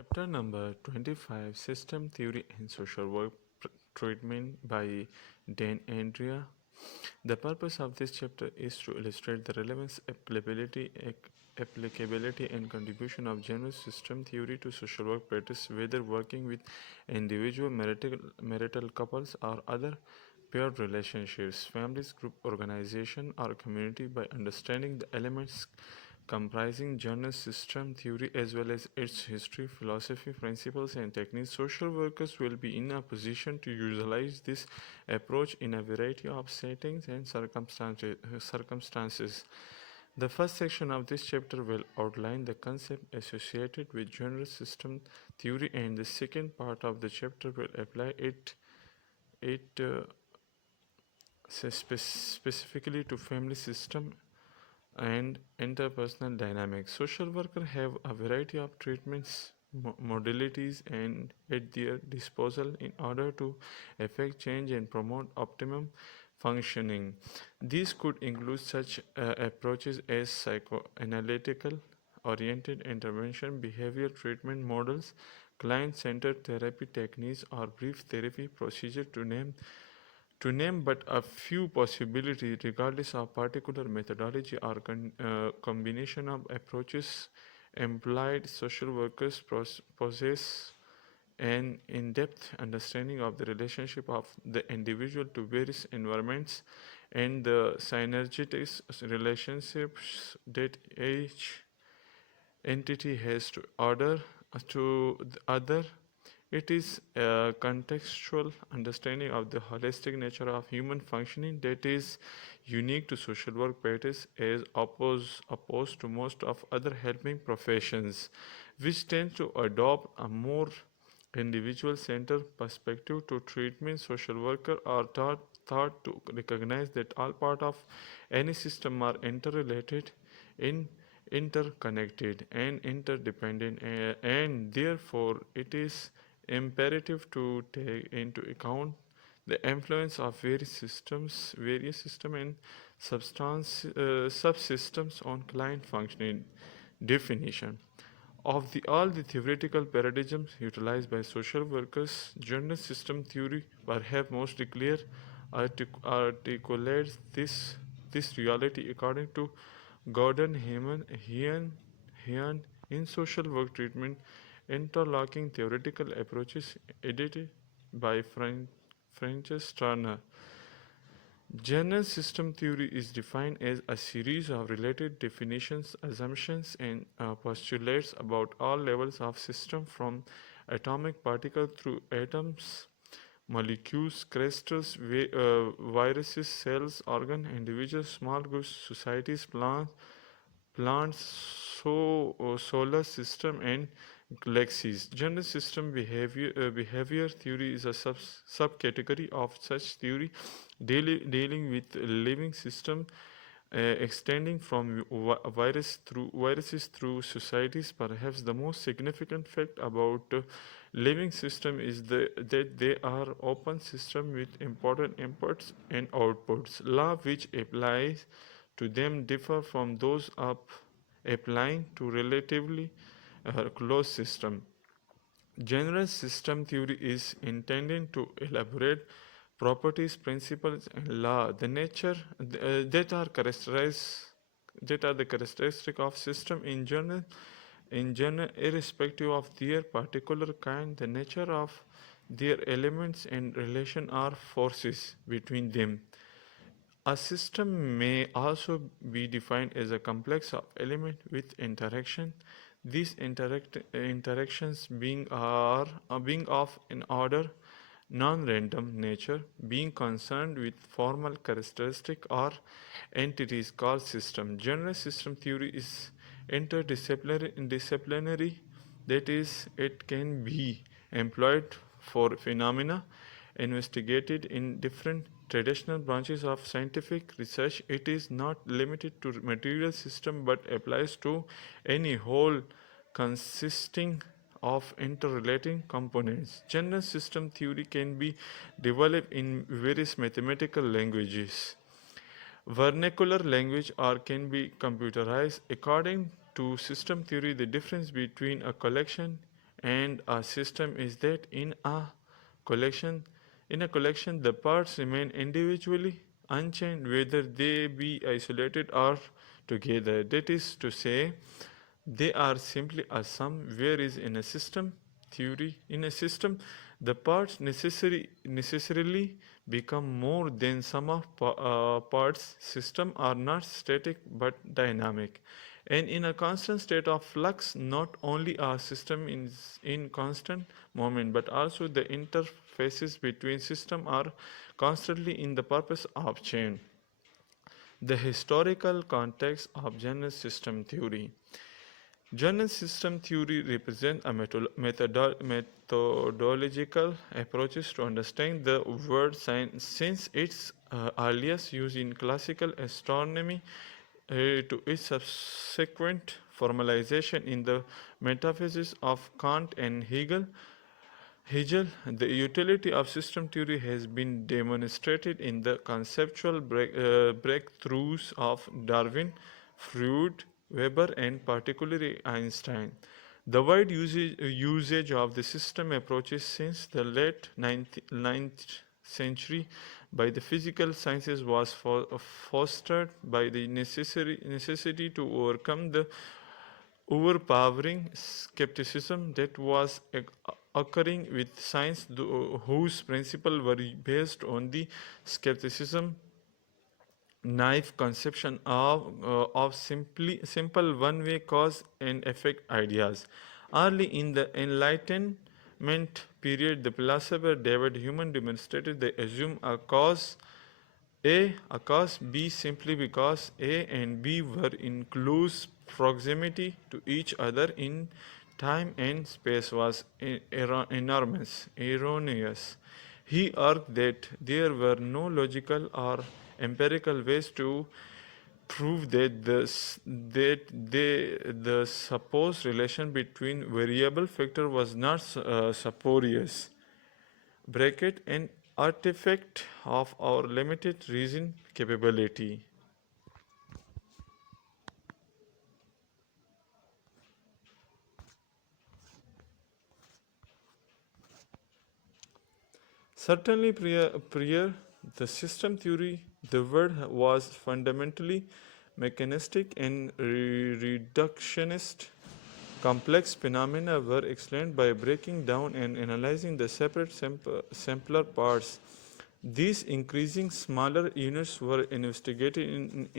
Chapter number 25, System Theory and Social Work Treatment by Dan Andrea. The purpose of this chapter is to illustrate the relevance, applicability and contribution of general system theory to social work practice, whether working with individual marital couples or other paired relationships, families, group organization, or community. By understanding the elements comprising general system theory as well as its history, philosophy, principles, and techniques, social workers will be in a position to utilize this approach in a variety of settings and circumstances. The first section of this chapter will outline the concept associated with general system theory, and the second part of the chapter will apply it specifically to family system and interpersonal dynamics. Social workers have a variety of treatments modalities and at their disposal in order to effect change and promote optimum functioning. These could include such approaches as psychoanalytical oriented intervention, behavioral treatment models, client-centered therapy techniques, or brief therapy procedure to name but a few possibilities. Regardless of particular methodology or combination of approaches employed, social workers possess an in-depth understanding of the relationship of the individual to various environments and the synergistic relationships that each entity has to the other. It is a contextual understanding of the holistic nature of human functioning that is unique to social work practice as opposed to most of other helping professions, which tend to adopt a more individual-centered perspective to treatment. Social workers are taught to recognize that all parts of any system are interrelated, in interconnected and interdependent, and therefore it is imperative to take into account the influence of various system and subsystems on client functioning. Definition of all the theoretical paradigms utilized by social workers, general system theory perhaps most clear articulates this reality. According to Gordon Heian in Social Work Treatment, interlocking theoretical approaches, edited by Francis Turner. General system theory is defined as a series of related definitions, assumptions, and postulates about all levels of system, from atomic particles through atoms, molecules, crystals, viruses, cells, organ, individuals, small groups, societies, plants, solar system, and galaxies. General system behavior theory is a subcategory of such theory, dealing with living system, extending from viruses through societies. Perhaps the most significant fact about living system is that they are open system with important inputs and outputs. Law which applies to them differ from those applying to relatively closed system. General system theory is intended to elaborate properties, principles, and law, the nature that are the characteristic of system in general, irrespective of their particular kind, the nature of their elements and relation or forces between them. A system may also be defined as a complex of elements with interaction. These interactions being of an order, non-random nature, being concerned with formal characteristic or entities called system. General system theory is interdisciplinary, that is, it can be employed for phenomena investigated in different traditional branches of scientific research. It is not limited to material system but applies to any whole consisting of interrelating components. General system theory can be developed in various mathematical languages, vernacular language, or can be computerized. According to system theory, the difference between a collection and a system is that collection in a collection the parts remain individually unchanged whether they be isolated or together. That is to say, they are simply a sum, whereas in a system theory, in a system, the parts necessarily become more than sum of parts. Systems are not static but dynamic. And in a constant state of flux, not only our system is in constant movement, but also the interfaces between systems are constantly in the purpose of change. The historical context of general system theory. General system theory represents a methodological approach to understand the word science since its earliest use in classical astronomy to its subsequent formalization in the metaphysics of Kant and Hegel. The utility of system theory has been demonstrated in the conceptual breakthroughs of Darwin, Freud, Weber, and particularly Einstein. The wide usage of the system approaches since the late ninth century by the physical sciences was fostered by the necessity to overcome the overpowering skepticism that was occurring with science, whose principles were based on the skepticism naive conception of simple one-way cause and effect ideas. Early in the Enlightenment period, the philosopher David Hume demonstrated they assume a cause B simply because A and B were in close proximity to each other in time and space was erroneous. He argued that there were no logical or empirical ways to prove that the supposed relation between variable factor was not spurious an artifact of our limited reason capability. Certainly, prior the system theory, the world was fundamentally mechanistic and reductionist. Complex phenomena were explained by breaking down and analyzing the separate simpler parts. These increasing smaller units were investigated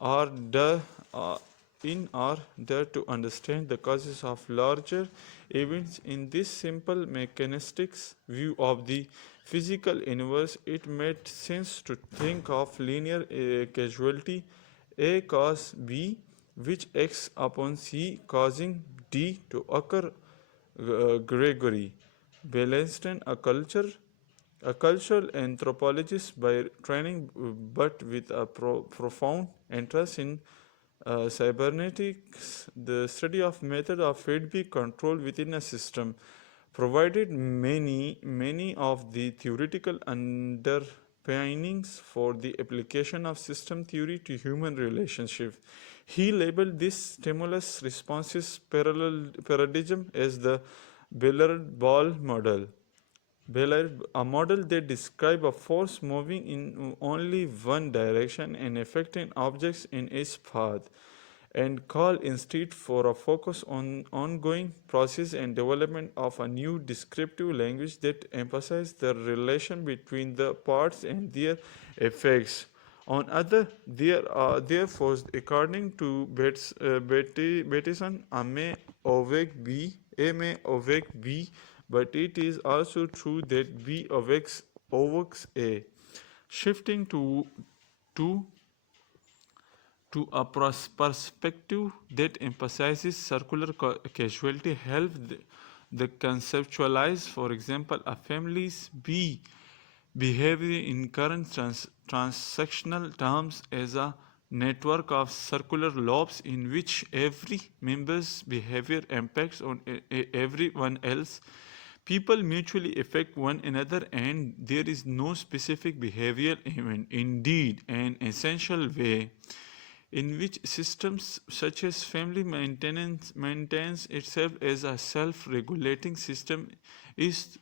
order, uh, in order to understand the causes of larger events. In this simple mechanistic view of the physical universe, it made sense to think of linear causality A cause B, which X upon C causing D to occur. Gregory Belanston, a cultural anthropologist by training but with a profound interest in cybernetics, the study of method of feedback control within a system, provided many of the theoretical underpinnings for the application of system theory to human relationships. He labeled this stimulus responses paradigm as the Ballard Ball model. A model that describes a force moving in only one direction and affecting objects in its path, and call instead for a focus on ongoing process and development of a new descriptive language that emphasizes the relation between the parts and their effects. On other, therefore, according to Bateson, A may awake B, but it is also true that B awakes A. Shifting to to a perspective that emphasizes circular causality helps the conceptualize, for example, a family's behavior in current transactional terms as a network of circular loops in which every member's behavior impacts on everyone else. People mutually affect one another, and there is no specific behavioral event. Indeed, an essential way in which systems such as family maintenance maintains itself as a self-regulating system is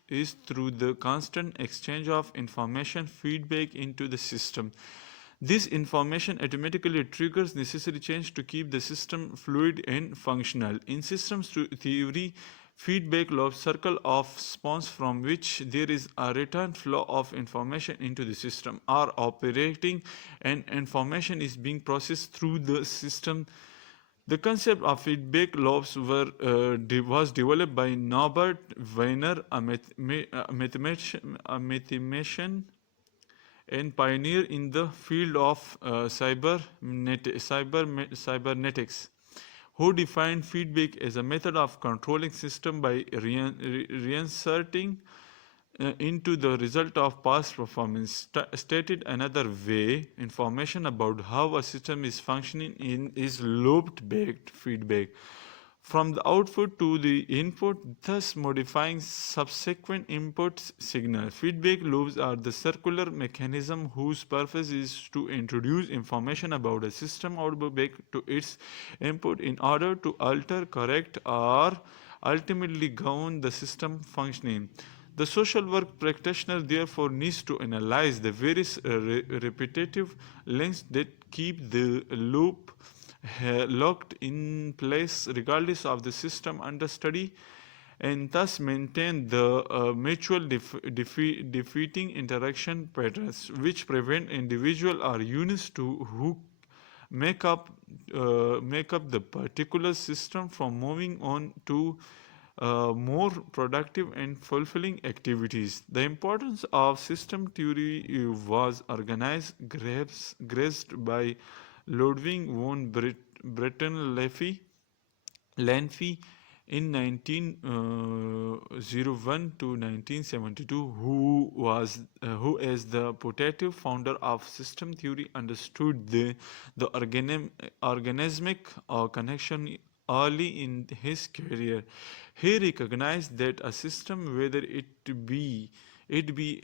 through the constant exchange of information feedback into the system. This information automatically triggers necessary change to keep the system fluid and functional. In systems theory, feedback loops circle of response from which there is a return flow of information into the system are operating and information is being processed through the system. The concept of feedback loops was developed by Norbert Wiener, a mathematician and pioneer in the field of cybernetics, who defined feedback as a method of controlling system by reinserting into the result of past performance. Stated another way, information about how a system is functioning is loop-based feedback from the output to the input, thus modifying subsequent input signal. Feedback loops are the circular mechanism whose purpose is to introduce information about a system output back to its input in order to alter, correct, or ultimately govern the system functioning. The social work practitioner therefore needs to analyze the various repetitive links that keep the loop locked in place regardless of the system under study, and thus maintain the mutual defeating interaction patterns which prevent individual or units to who make up the particular system from moving on to more productive and fulfilling activities. The importance of system theory was organized, grasped by Ludwig von Lanfy in 1901 to 1972, who as the putative founder of system theory understood the organismic connection early in his career. He recognized that a system, whether it be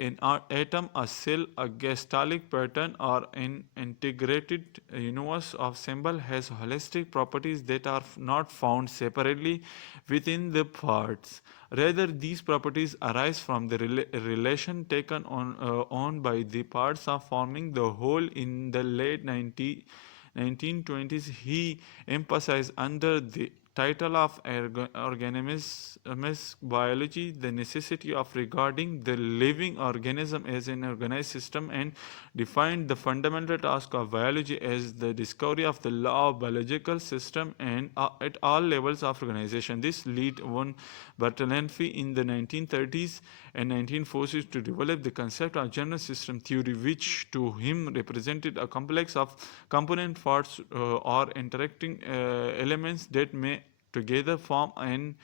an atom, a cell, a gestalt pattern, or an integrated universe of symbol, has holistic properties that are not found separately within the parts. Rather, these properties arise from the relation taken on by the parts of forming the whole. In the late 1920s, he emphasized under the title of organismic biology the necessity of regarding the living organism as an organized system, and defined the fundamental task of biology as the discovery of the law of biological system and at all levels of organization. This led one Bertalanffy in the 1930s and 1940s to develop the concept of general system theory, which to him represented a complex of component parts or interacting elements that may together form an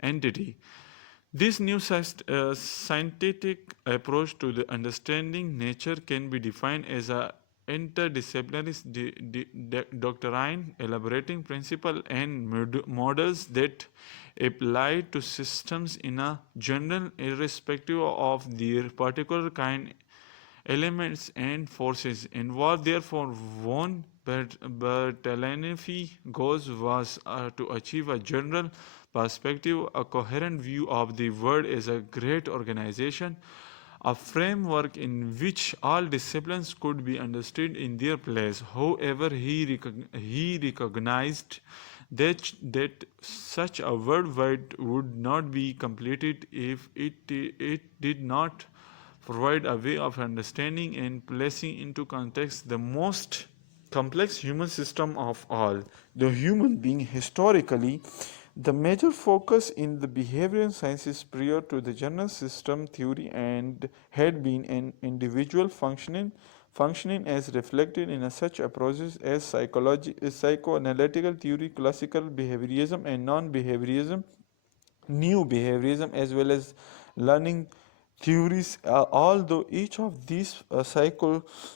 entity. This new scientific approach to the understanding nature can be defined as a interdisciplinary doctrine elaborating principles and models that apply to systems in a general irrespective of their particular kind, elements and forces involved. Therefore, von Bertalanffy's goal was to achieve a general perspective, a coherent view of the world as a great organization, a framework in which all disciplines could be understood in their place. However, he recognized that such a worldwide would not be completed if it did not provide a way of understanding and placing into context the most complex human system of all, the human being. Historically, the major focus in the behavioral sciences prior to the general system theory and had been an individual functioning as reflected in such approaches as psychoanalytical theory, classical behaviorism and non-behaviorism, new behaviorism, as well as learning theories. Although each of these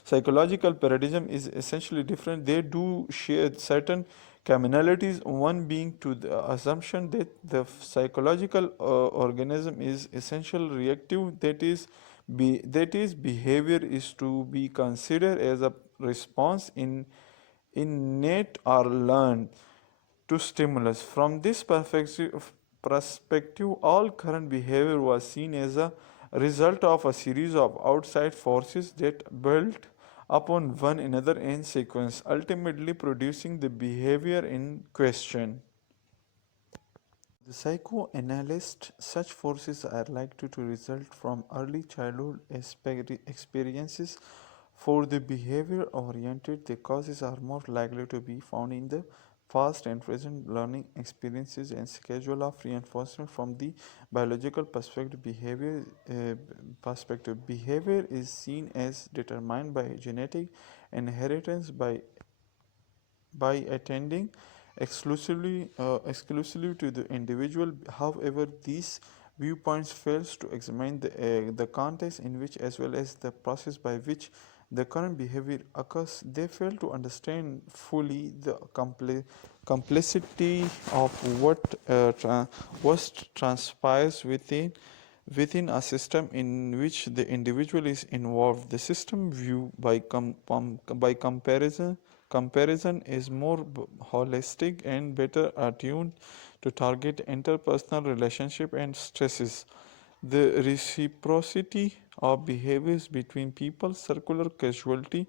psychological paradigm is essentially different, they do share certain commonalities, one being to the assumption that the psychological organism is essentially reactive, that is behavior is to be considered as a response innate or learned to stimulus. From this perspective, all current behavior was seen as a result of a series of outside forces that built upon one another in sequence, ultimately producing the behavior in question. The psychoanalyst, such forces are likely to result from early childhood experiences. For the behavior oriented, the causes are more likely to be found in the past and present learning experiences and schedule of reinforcement. From the biological perspective, behavior is seen as determined by genetic inheritance by attending exclusively to the individual. However, these viewpoints fails to examine the context in which as well as the process by which the current behavior occurs. They fail to understand fully the complexity of what transpires within a system in which the individual is involved. The system view by comparison is more holistic and better attuned to target interpersonal relationship and stresses. The reciprocity of behaviors between people, circular causality,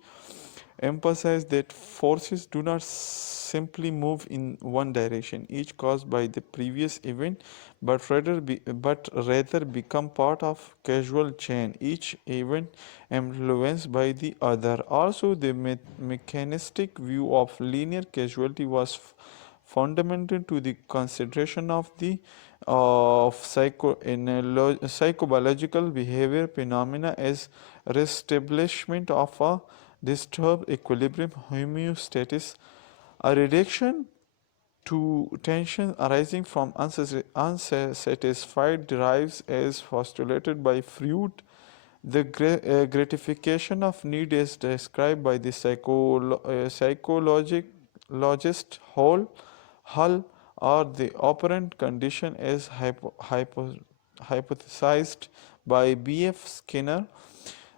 emphasize that forces do not simply move in one direction, each caused by the previous event, but rather become part of causal chain, each event influenced by the other. Also, the mechanistic view of linear causality was fundamental to the consideration of the psychobiological behavior phenomena as reestablishment of a disturbed equilibrium homeostasis, a reduction to tension arising from unsatisfied drives as postulated by Freud. The gratification of need is described by the psychologist Hull, or the operant condition as hypothesized by B.F. Skinner.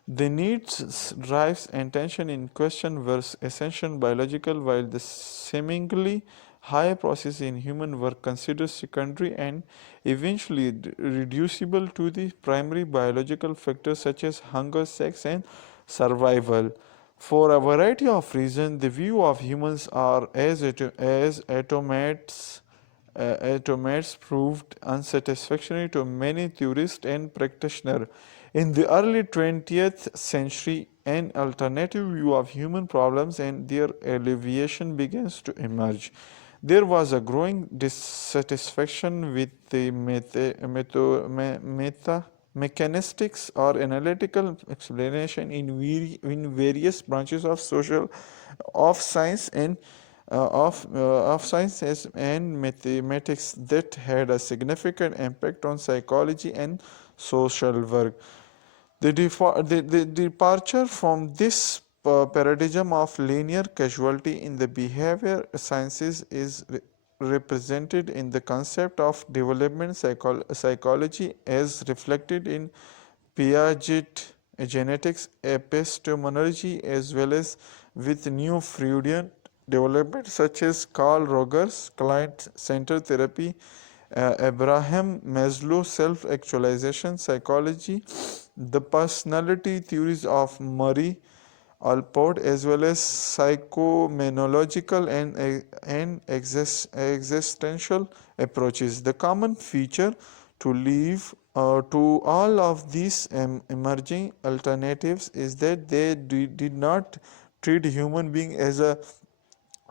The needs, drives, and tension in question were essential biological, while the seemingly high processes in human were considered secondary and eventually reducible to the primary biological factors such as hunger, sex, and survival. For a variety of reasons, the view of humans are as automates proved unsatisfactory to many theorists and practitioners. In the early 20th century, an alternative view of human problems and their alleviation begins to emerge. There was a growing dissatisfaction with the mechanistics or analytical explanation in various branches of social of science and of sciences and mathematics that had a significant impact on psychology and social work. The departure from this paradigm of linear causality in the behavior sciences is represented in the concept of development psychology as reflected in Piaget genetics epistemology as well as with new Freudian development such as Carl Rogers client-centered therapy, Abraham Maslow self-actualization psychology, the personality theories of Murray Alport as well as psychomenological and existential approaches. The common feature to all of these emerging alternatives is that they did not treat human being as a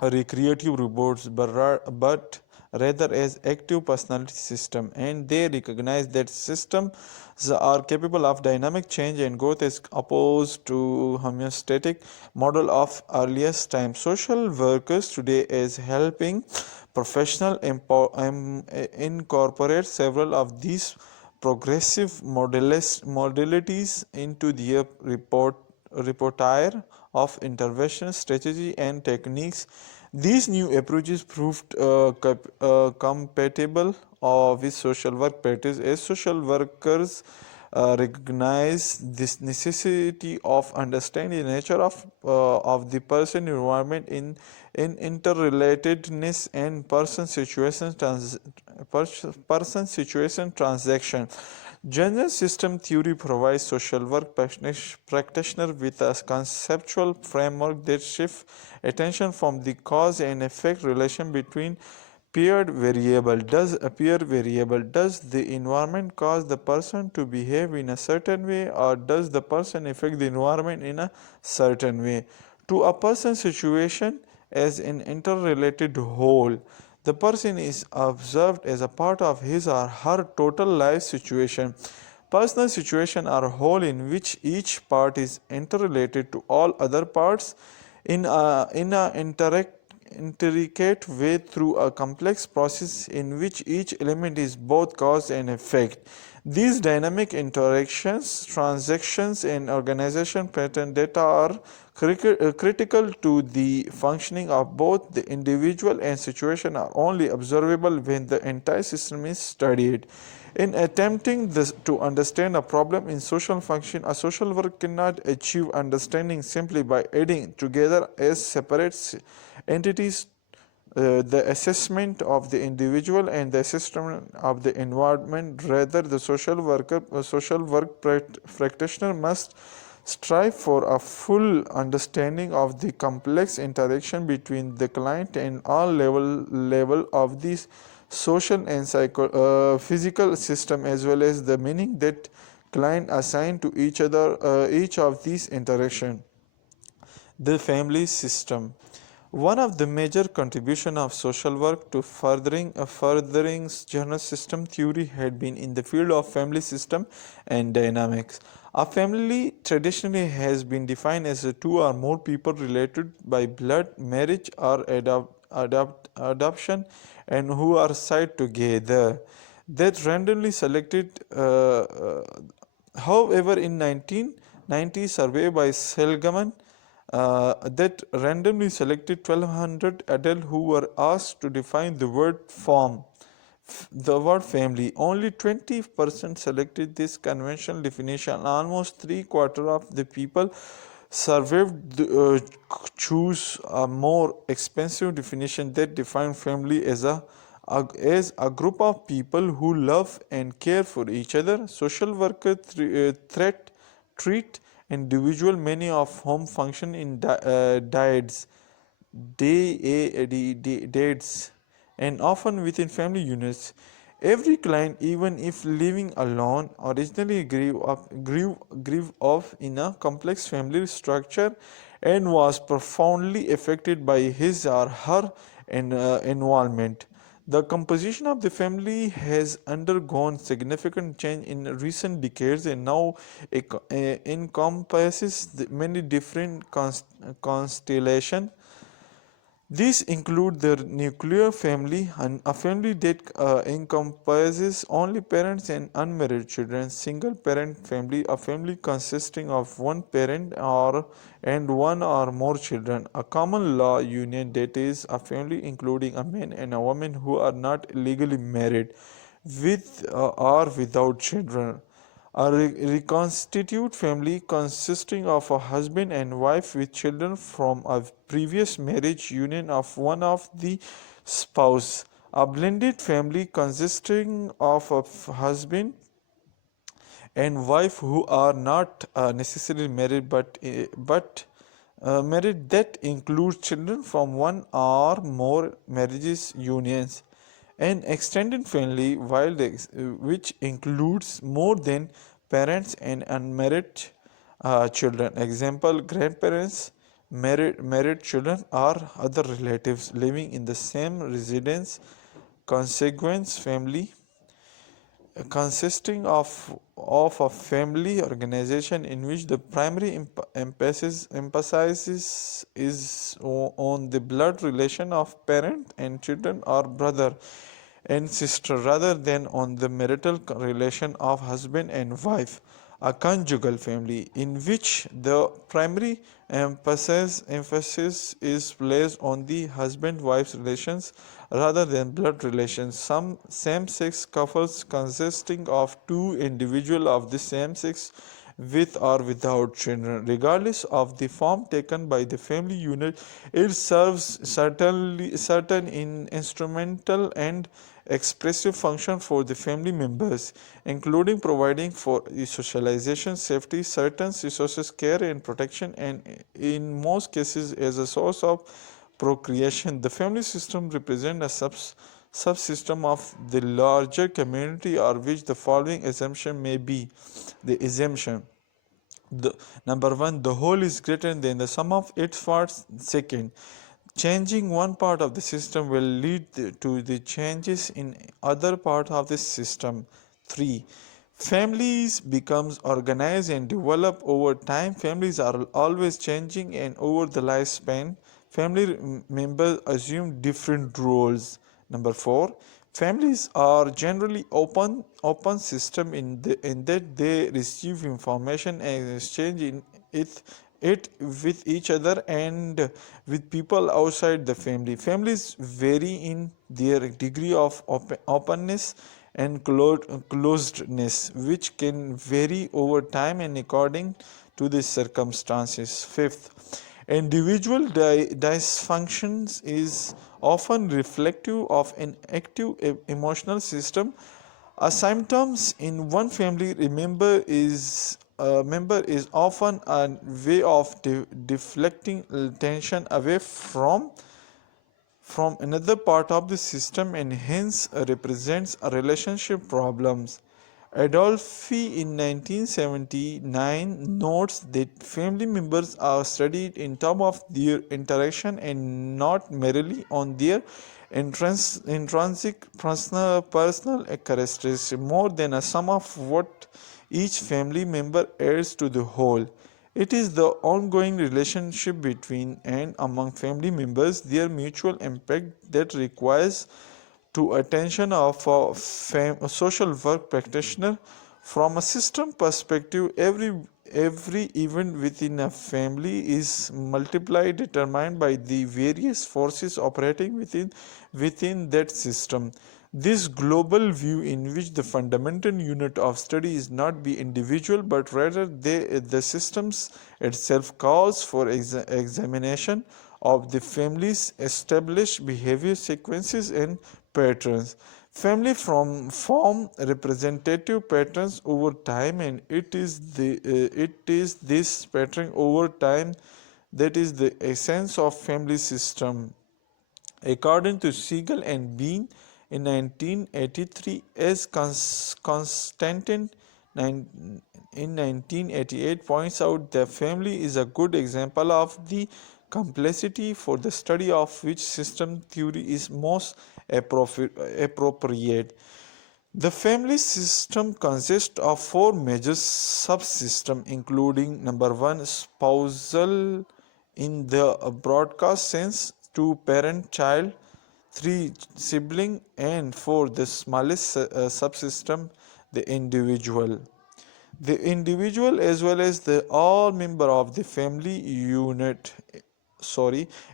recreative robots but rather as active personality system, and they recognize that systems are capable of dynamic change and growth as opposed to homeostatic model of earliest time. Social workers today is helping professional incorporate several of these progressive modalities into their repertoire of intervention strategy and techniques. These new approaches proved compatible with social work practice as social workers recognize this necessity of understanding the nature of the person environment in interrelatedness and person situation transaction. General system theory provides social work practitioner with a conceptual framework that shifts attention from the cause and effect relation between paired variable. Does the environment cause the person to behave in a certain way, or does the person affect the environment in a certain way? To a person situation as an interrelated whole, the person is observed as a part of his or her total life situation. Personal situation are a whole in which each part is interrelated to all other parts in a intricate way through a complex process in which each element is both cause and effect. These dynamic interactions, transactions, and organization pattern data are critical to the functioning of both the individual and situation are only observable when the entire system is studied. In attempting to understand a problem in social function, a social work cannot achieve understanding simply by adding together as separate entities the assessment of the individual and the assessment of the environment. Rather, the social work practitioner must strive for a full understanding of the complex interaction between the client and all level of these social and physical system, as well as the meaning that client assign to each of these interaction. The family system. One of the major contributions of social work to furthering general system theory had been in the field of family system and dynamics. A family traditionally has been defined as two or more people related by blood, marriage, or adoption, and who are tied together. That randomly selected. However, in 1990 survey by Selgaman that randomly selected 1200 adults who were asked to define the word family. Only 20% selected this conventional definition. Almost three-quarters of the people surveyed choose a more expensive definition that defined family as a group of people who love and care for each other. Social workers treat individual, many of whom function in dyads, dads, and often within family units. Every client, even if living alone, originally grew up in a complex family structure and was profoundly affected by his or her environment. The composition of the family has undergone significant change in recent decades and now encompasses many different constellations. These include the nuclear family, a family that encompasses only parents and unmarried children; single parent family, a family consisting of one parent and one or more children; a common law union, that is, a family including a man and a woman who are not legally married, with or without children; a reconstituted family consisting of a husband and wife with children from a previous marriage union of one of the spouse; a blended family consisting of a husband and wife who are not necessarily married but married that includes children from one or more marriages unions; an extended family which includes more than parents and unmarried children. Example: grandparents, married children, or other relatives living in the same residence. Consequence family consisting of a family organization in which the primary emphasis is on the blood relation of parent and children or brother and sister rather than on the marital relation of husband and wife; a conjugal family in which the primary emphasis is placed on the husband-wife relations rather than blood relations. Some same-sex couples consisting of two individuals of the same sex with or without children, regardless of the form taken by the family unit, it serves certain instrumental and expressive function for the family members, including providing for socialization, safety, certain resources, care and protection, and in most cases as a source of procreation. The family system represents a subsystem of the larger community, or which the following assumption may be. The assumption: the number one, the whole is greater than the sum of its parts. Second, changing one part of the system will lead to the changes in other part of the system. 3. Families becomes organized and develop over time. Families are always changing, and over the lifespan family members assume different roles. Number 4, families are generally open system in that they receive information and exchange in it it with each other and with people outside the family. Families vary in their degree of openness and closedness, which can vary over time and according to the circumstances. Fifth, individual dysfunctions is often reflective of an active emotional system. A symptoms in one family member is often a way of deflecting attention away from another part of the system, and hence represents a relationship problems. Adolphi in 1979 notes that family members are studied in terms of their interaction and not merely on their intrinsic personal characteristics, more than a sum of what each family member adds to the whole. It is the ongoing relationship between and among family members, their mutual impact, that requires to attention of a social work practitioner. From a system perspective, every event within a family is multiplied, determined by the various forces operating within that system. This global view, in which the fundamental unit of study is not the individual but rather the systems itself, calls for examination of the family's established behavior sequences and patterns. Family form representative patterns over time, and it is this pattern over time that is the essence of family system. According to Siegel and Bean in 1983, as Constantin in 1988 points out, the family is a good example of the complexity for the study of which system theory is most appropriate. The family system consists of four major subsystems, including number one, spousal in the broadcast sense, two, parent child, three, sibling, and four, the smallest subsystem, the individual. The individual as well as the all member of the family unit,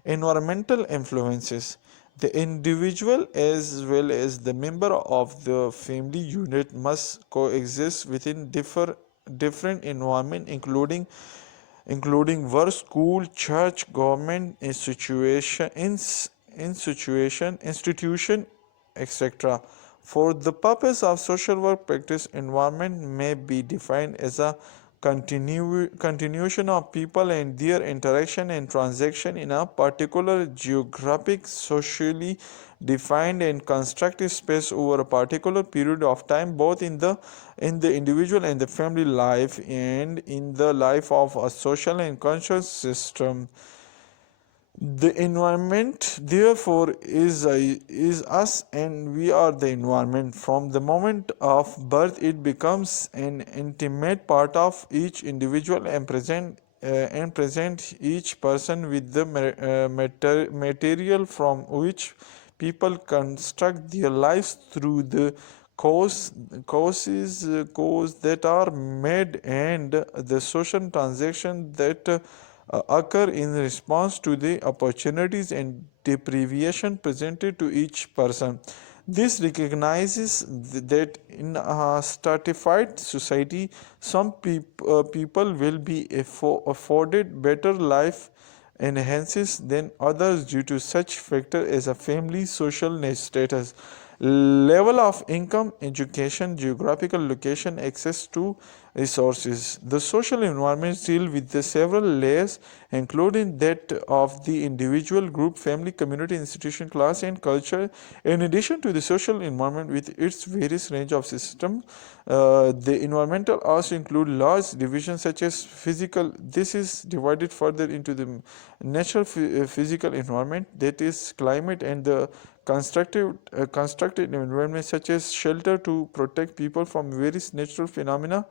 environmental influences. The individual as well as the member of the family unit must coexist within different environment, including work, school, church, government, institution, etc. For the purpose of social work practice, environment may be defined as a continuation of people and their interaction and transaction in a particular geographic, socially defined and constructed space over a particular period of time, both in the individual and the family life and in the life of a social and conscious system. The environment, therefore, is us, and we are the environment. From the moment of birth, it becomes an intimate part of each individual and present each person with the material from which people construct their lives through the causes that are made and the social transactions that occur in response to the opportunities and deprivation presented to each person. This recognizes that in a stratified society, some people will be afforded better life enhances than others due to such factors as a family, social status, level of income, education, geographical location, access to resources. The social environments deal with the several layers, including that of the individual, group, family, community, institution, class, and culture. In addition to the social environment with its various range of systems, the environmental also include large divisions such as physical. This is divided further into the natural physical environment, that is climate, and the constructed environment such as shelter to protect people from various natural phenomena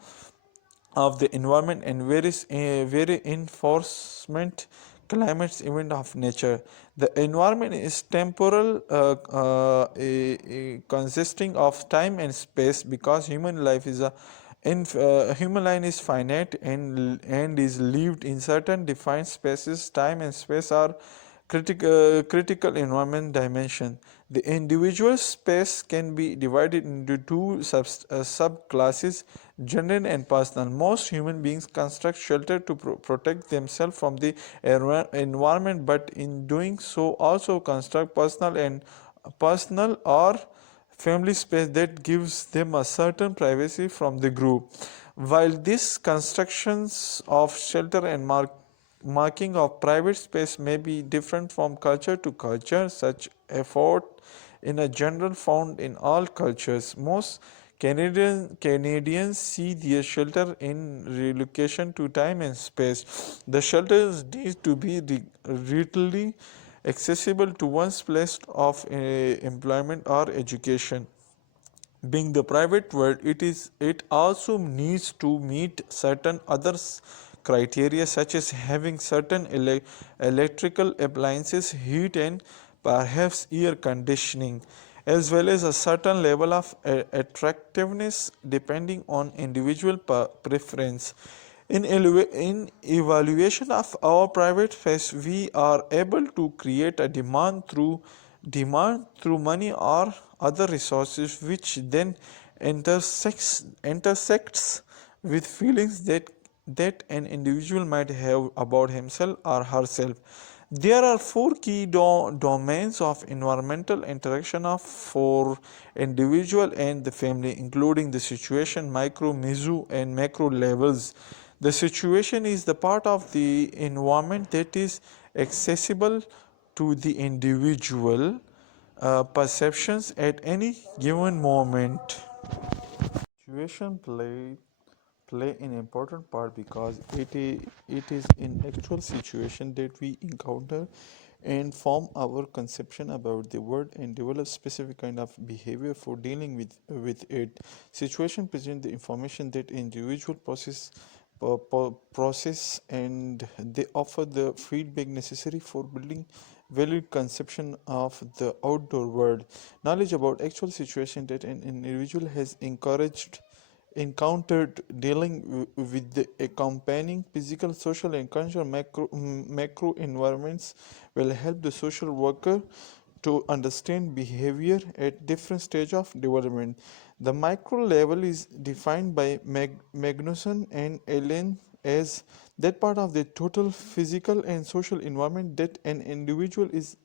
of the environment and various very enforcement climates event of nature. The environment is temporal, consisting of time and space, because human life is a human life is finite and is lived in certain defined spaces. Time and space are critical environment dimension. The individual space can be divided into two subclasses: general and personal. Most human beings construct shelter to protect themselves from the environment, but in doing so also construct personal or family space that gives them a certain privacy from the group. While these constructions of shelter and marking of private space may be different from culture to culture, such effort in a general found in all cultures. Most Canadians see their shelter in relocation to time and space. The shelters need to be readily accessible to one's place of employment or education. Being the private world, it also needs to meet certain other criteria, such as having certain electrical appliances, heat, and perhaps air conditioning, as well as a certain level of attractiveness depending on individual preference. In evaluation of our private space, we are able to create a demand through money or other resources, which then intersects with feelings that an individual might have about himself or herself. There are four key domains of environmental interaction of for individual and the family, including the situation, micro, meso, and macro levels. The situation is the part of the environment that is accessible to the individual perceptions at any given moment. Situation play an important part because it is in actual situation that we encounter and form our conception about the world and develop specific kind of behavior for dealing with it. Situation present the information that individual process, and they offer the feedback necessary for building valid conception of the outdoor world. Knowledge about actual situation that an individual has encountered dealing with the accompanying physical, social, and cultural macro environments will help the social worker to understand behavior at different stage of development. The micro level is defined by Magnuson and Allen as that part of the total physical and social environment that an individual is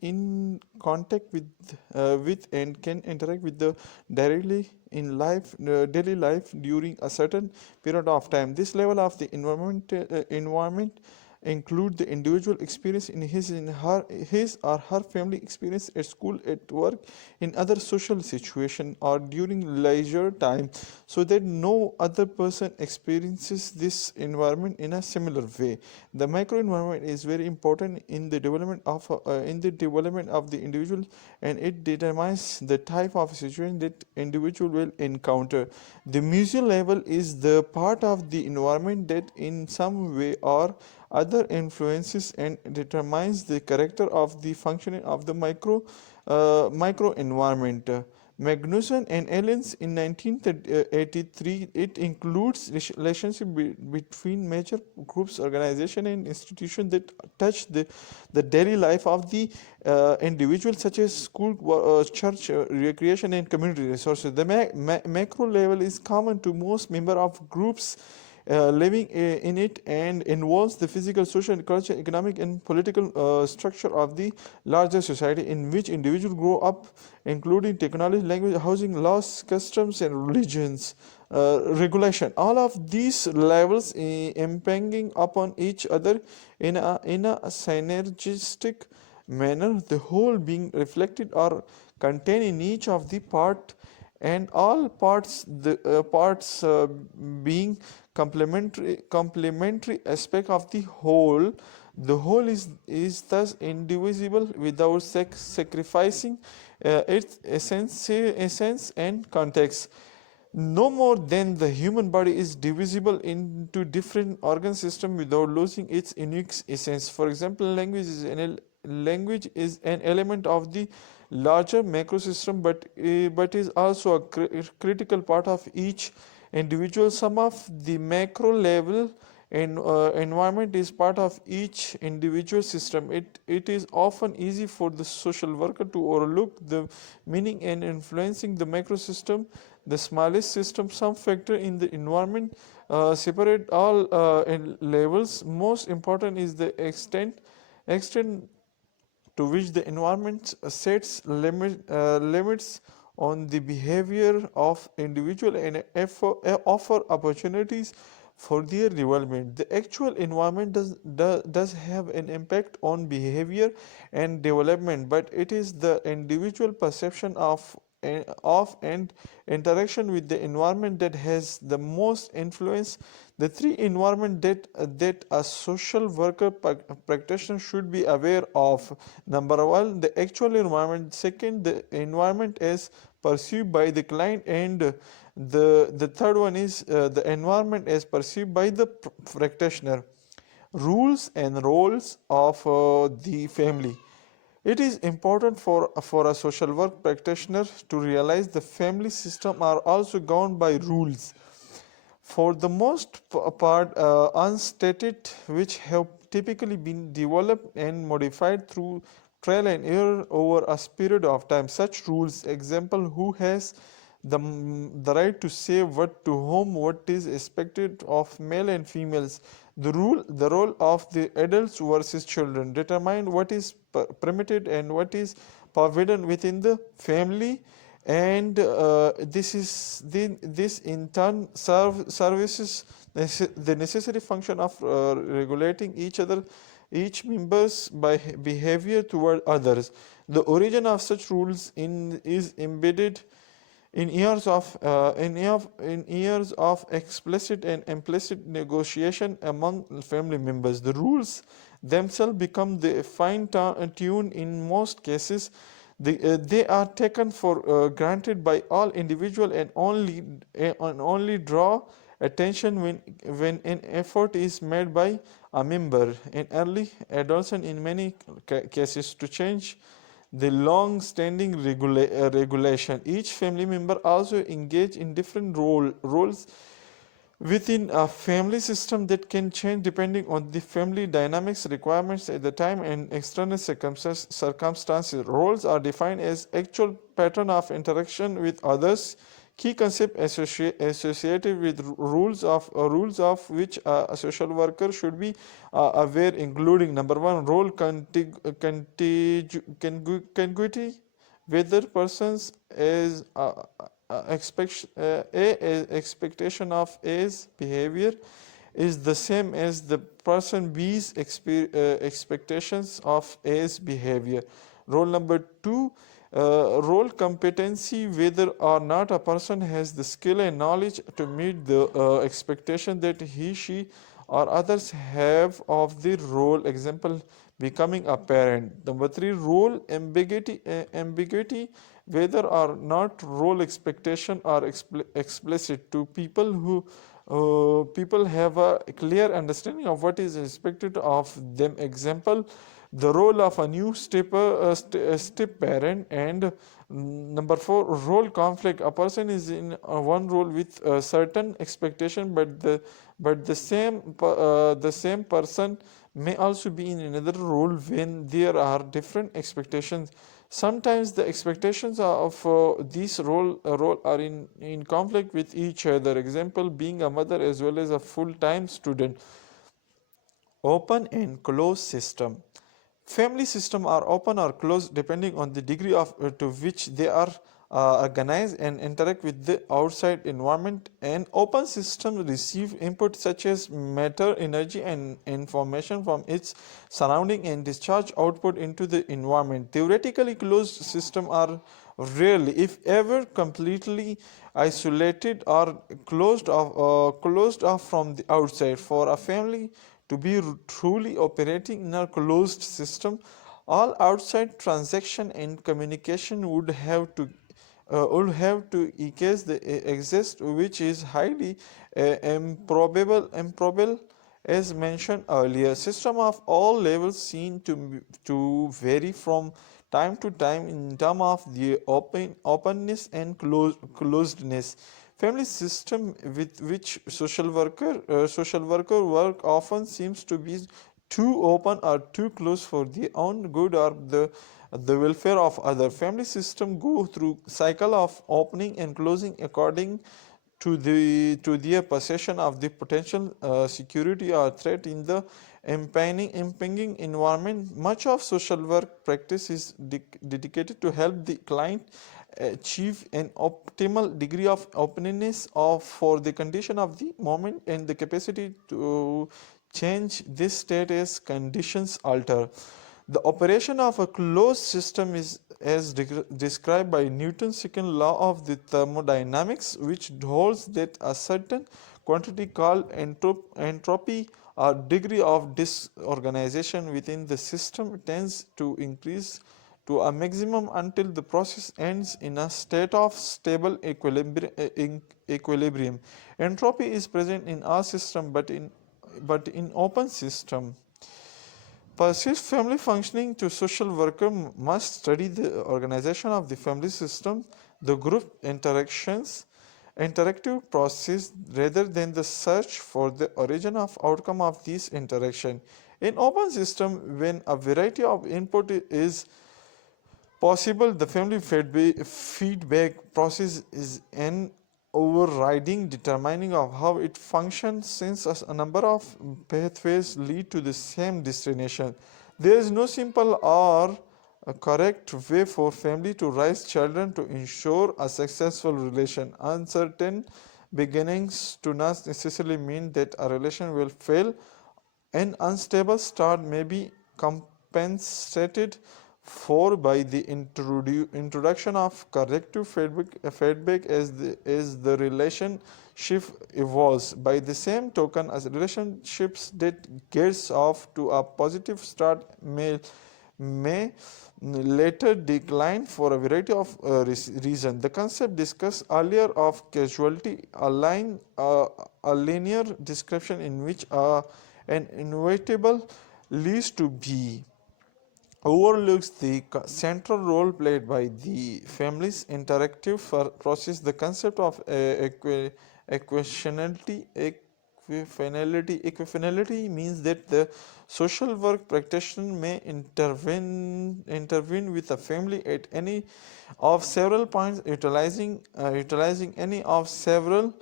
in contact with and can interact with the directly in life daily life during a certain period of time. This level of the environment include the individual experience in his or her family experience at school, at work, in other social situation, or during leisure time, so that no other person experiences this environment in a similar way. The microenvironment is very important in the development of the individual, and it determines the type of situation that individual will encounter. The museum level is the part of the environment that in some way or other influences and determines the character of the functioning of the micro environment. Magnuson and Ellens in 1983. It includes relationship between major groups, organization, and institutions that touch the daily life of the individual, such as school, church, recreation, and community resources. The macro level is common to most member of groups living in it and involves the physical, social, cultural, economic, and political structure of the larger society in which individuals grow up, including technology, language, housing, laws, customs, and religions. Regulation. All of these levels impinging upon each other in a synergistic manner, the whole being reflected or contained in each of the part, and all parts being complementary aspect of the whole. The whole is thus indivisible without sacrificing its essence and context. No more than the human body is divisible into different organ systems without losing its unique essence. For example, language is an element of the larger macrosystem, but is also a critical part of each individual. Some of the macro level and environment is part of each individual system. It is often easy for the social worker to overlook the meaning and influencing the macro system, the smallest system. Some factor in the environment separate all levels. Most important is the extent to which the environment sets limits on the behavior of individual and offer opportunities for their development. The actual environment does have an impact on behavior and development, but it is the individual perception of and interaction with the environment that has the most influence. The three environment that a social worker practitioner should be aware of: number one, the actual environment; second, the environment as perceived by the client; and the third one is the environment as perceived by the practitioner. Rules and roles of the family. It is important for a social work practitioner to realize the family system are also governed by rules, for the most part unstated, which have typically been developed and modified through trial and error over a period of time. Such rules, example, who has the right to say what to whom, what is expected of male and females, the role of the adults versus children, determine what is permitted and what is forbidden within the family. And this in turn services the necessary function of regulating each member's behavior toward others. The origin of such rules is embedded in years of explicit and implicit negotiation among family members. The rules themselves become the fine tune in most cases. They are taken for granted by all individual and only draw attention when an effort is made by a member in early adolescence in many cases to change the long-standing regulation. Each family member also engage in different roles within a family system that can change depending on the family dynamics, requirements at the time, and external circumstances. Roles are defined as actual pattern of interaction with others. Key concept associated with rules of which a social worker should be aware, including number one, role contiguity, whether persons as expectation of A's behavior is the same as the person B's expectations of A's behavior. Role number two, role competency, whether or not a person has the skill and knowledge to meet the expectation that he, she, or others have of the role. Example, becoming a parent. Number three, role ambiguity, whether or not role expectation are explicit to people who people have a clear understanding of what is expected of them. Example, the role of a new step parent, and number 4, role conflict. A person is in one role with a certain expectation, but the same person may also be in another role when there are different expectations. Sometimes the expectations of these role are in conflict with each other. Example being a mother as well as a full-time student. Open and closed system. Family systems are open or closed depending on the degree to which they are organized and interact with the outside environment. An open system receive input such as matter, energy, and information from its surrounding and discharge output into the environment. Theoretically closed systems are rarely, if ever, completely isolated or closed off from the outside. For a family to be truly operating in a closed system, all outside transaction and communication would have to encase the exist, which is highly improbable as mentioned earlier. System of all levels seem to vary from time to time in terms of the openness and closedness. Family system with which social worker work often seems to be too open or too close for their own good or the welfare of other. Family system go through cycle of opening and closing according to their possession of the potential security or threat in the impending environment. Much of social work practice is dedicated to help the client achieve an optimal degree of openness for the condition of the moment and the capacity to change this state as conditions alter. The operation of a closed system is as described by Newton's second law of the thermodynamics, which holds that a certain quantity called entropy or degree of disorganization within the system tends to increase to a maximum until the process ends in a state of stable equilibrium. Entropy is present in our system, but in open system. Persist family functioning to social worker must study the organization of the family system, the group interactive process rather than the search for the origin of outcome of these interaction. In open system, when a variety of input is possible, the family feedback process is an overriding determining of how it functions, since a number of pathways lead to the same destination. There is no simple or a correct way for family to raise children to ensure a successful relation. Uncertain beginnings do not necessarily mean that a relation will fail. An unstable start may be compensated for by the introduction of corrective feedback as the relationship evolves. By the same token, as relationships that gets off to a positive start may later decline for a variety of reasons. The concept discussed earlier of causality, a linear description in which an inevitable leads to B, overlooks the central role played by the family's interactive process. The concept of equifinality means that the social work practitioner may intervene with a family at any of several points, utilizing any of several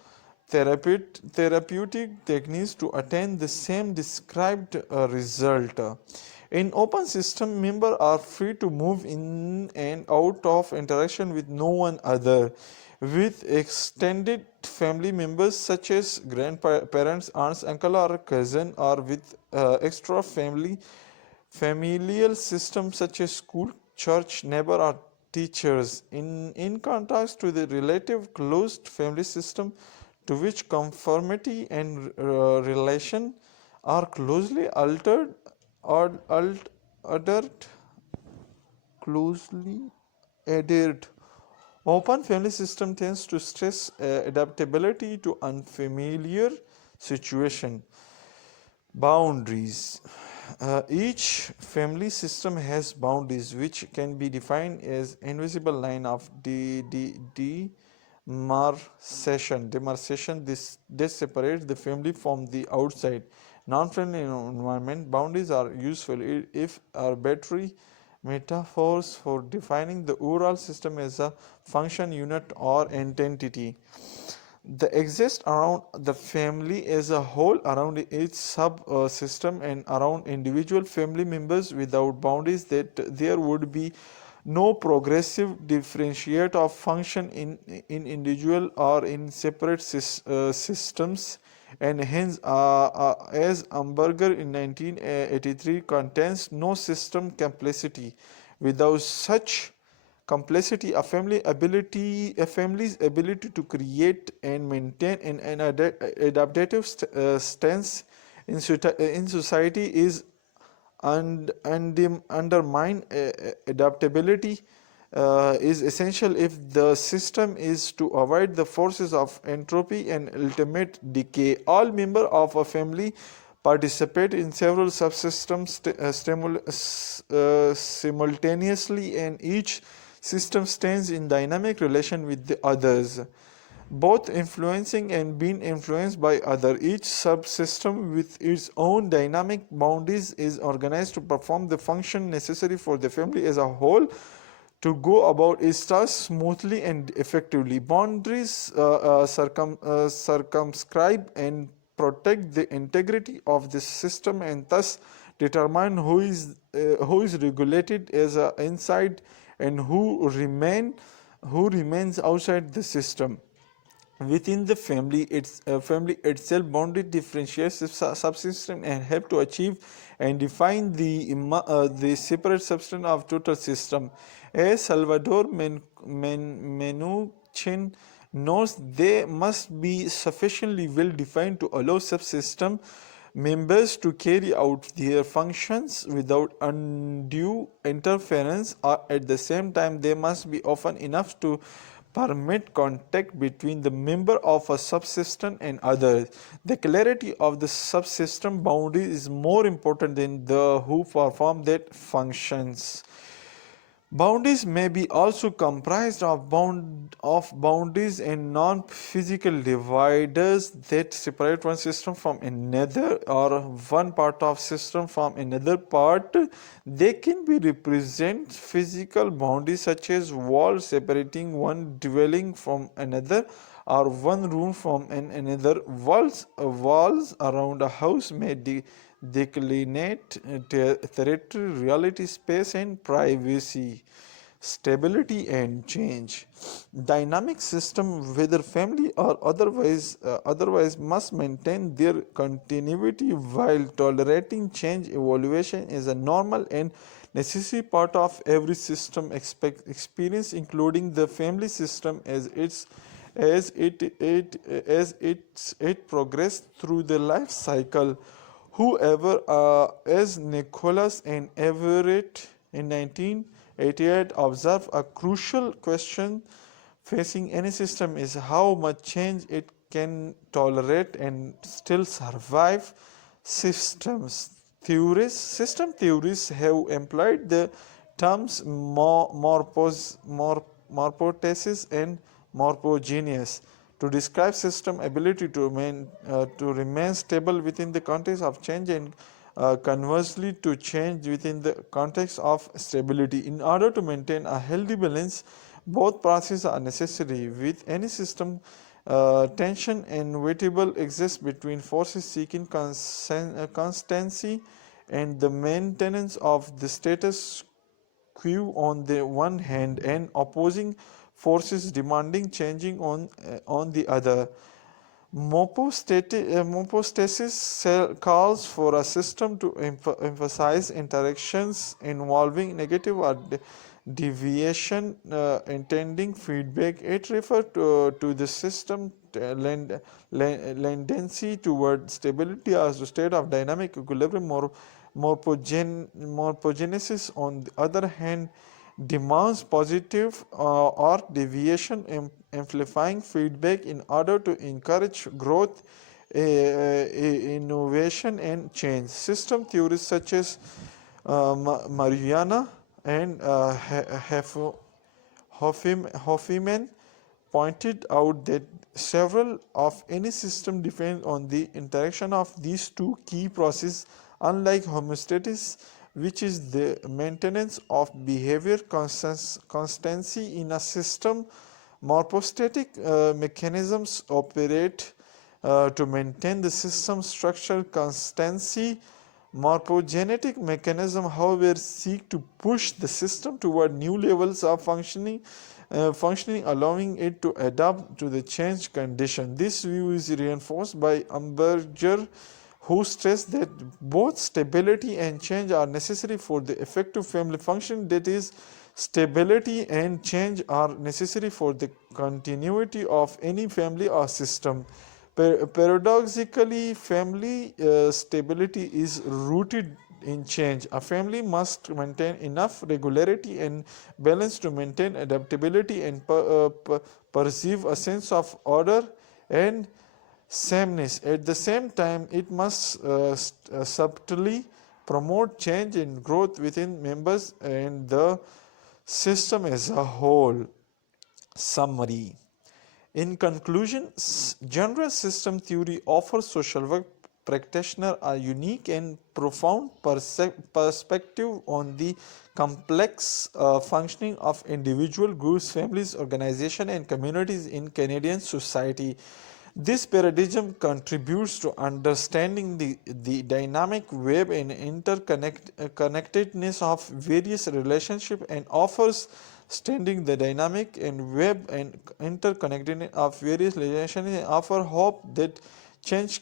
therapeutic techniques to attain the same described result. In open system, members are free to move in and out of interaction with no one other. With extended family members such as grandparents, aunts, uncle, or cousin, or with extra familial systems such as school, church, neighbor, or teachers. In contrast to the relative closed family system, to which conformity and relation are closely altered or adhered, closely adhered. Open family system tends to stress adaptability to unfamiliar situation. Boundaries. Each family system has boundaries which can be defined as invisible line of demarcation. This separates the family from the outside non-friendly environment. Boundaries are useful if arbitrary metaphors for defining the overall system as a function unit or entity. The exist around the family as a whole, around its subsystem, and around individual family members. Without boundaries, that there would be no progressive differentiate of function in individual or in separate systems, and hence, as Amberger in 1983 contends, no system complexity. Without such complexity, a family's ability to create and maintain an adaptive stance in society is undermine. Adaptability is essential if the system is to avoid the forces of entropy and ultimate decay. All members of a family participate in several subsystems simultaneously, and each system stands in dynamic relation with the others, both influencing and being influenced by other. Each subsystem with its own dynamic boundaries is organized to perform the function necessary for the family as a whole to go about its tasks smoothly and effectively. Boundaries circumscribe and protect the integrity of the system, and thus determine who is regulated as inside and who remains outside the system. Within the family, family itself, boundary differentiates the subsystem and help to achieve and define the separate substance of total system. As Salvador Menuchin notes, they must be sufficiently well defined to allow subsystem members to carry out their functions without undue interference, or at the same time they must be often enough to permit contact between the member of a subsystem and others. The clarity of the subsystem boundary is more important than the who perform that functions. Boundaries may be also comprised of boundaries and non-physical dividers that separate one system from another, or one part of system from another part. They can be represent physical boundaries such as walls separating one dwelling from another, or one room from another. Walls around a house may declinate territory, reality, space, and privacy, stability, and change. Dynamic system, whether family or otherwise, must maintain their continuity while tolerating change. Evaluation is a normal and necessary part of every system experience, including the family system as it progresses through the life cycle. Whoever, as Nicholas and Everett in 1988 observed, a crucial question facing any system is how much change it can tolerate and still survive. System theorists have employed the terms morphostasis and morphogenesis to describe system ability to remain stable within the context of change, and conversely to change within the context of stability. In order to maintain a healthy balance, both processes are necessary. With any system, tension inevitable exists between forces seeking constancy and the maintenance of the status quo on the one hand, and opposing forces demanding changing on the other. Mopostasis calls for a system to emphasize interactions involving negative or deviation, intending feedback. It refers to the system tendency toward stability as a state of dynamic equilibrium. Morphogenesis, on the other hand, demands positive or deviation, amplifying feedback in order to encourage growth innovation and change. System theories such as Mariana and Hofmann pointed out that several of any system depend on the interaction of these two key processes. Unlike homeostasis, which is the maintenance of behavior constancy in a system, morphostatic mechanisms operate to maintain the system structure constancy. Morphogenetic mechanism, however, seek to push the system toward new levels of functioning, allowing it to adapt to the changed condition. This view is reinforced by Amberger, who stressed that both stability and change are necessary for the effective family function. That is, stability and change are necessary for the continuity of any family or system. Paradoxically, family stability is rooted in change. A family must maintain enough regularity and balance to maintain adaptability and perceive a sense of order and sameness. At the same time, it must subtly promote change and growth within members and the system as a whole. Summary. In conclusion, general system theory offers social work practitioners a unique and profound perspective on the complex functioning of individual groups, families, organizations, and communities in Canadian society. This paradigm contributes to understanding the dynamic web and interconnectedness of various relationships and offers standing the dynamic and web and interconnectedness of various relationships and offer hope that change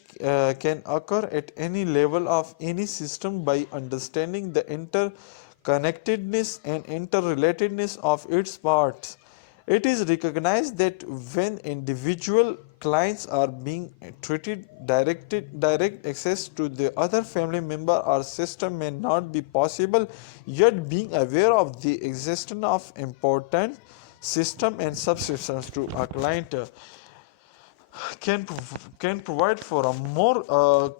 can occur at any level of any system by understanding the interconnectedness and interrelatedness of its parts. It is recognized that when individual clients are being treated, direct access to the other family member or system may not be possible, yet being aware of the existence of important system and subsystems to a client can provide for a more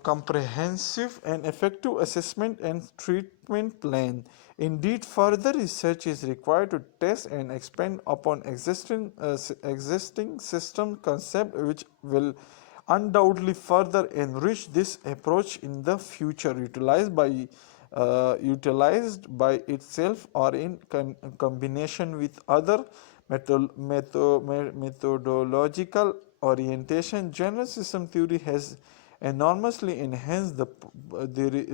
comprehensive and effective assessment and treatment plan. Indeed, further research is required to test and expand upon existing system concept, which will undoubtedly further enrich this approach in the future, utilized by itself or in combination with other methodological orientation. General system theory has enormously enhanced the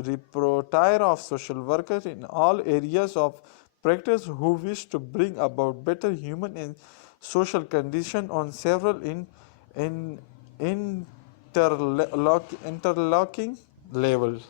repertoire of social workers in all areas of practice who wish to bring about better human and social condition on several in interlocking levels.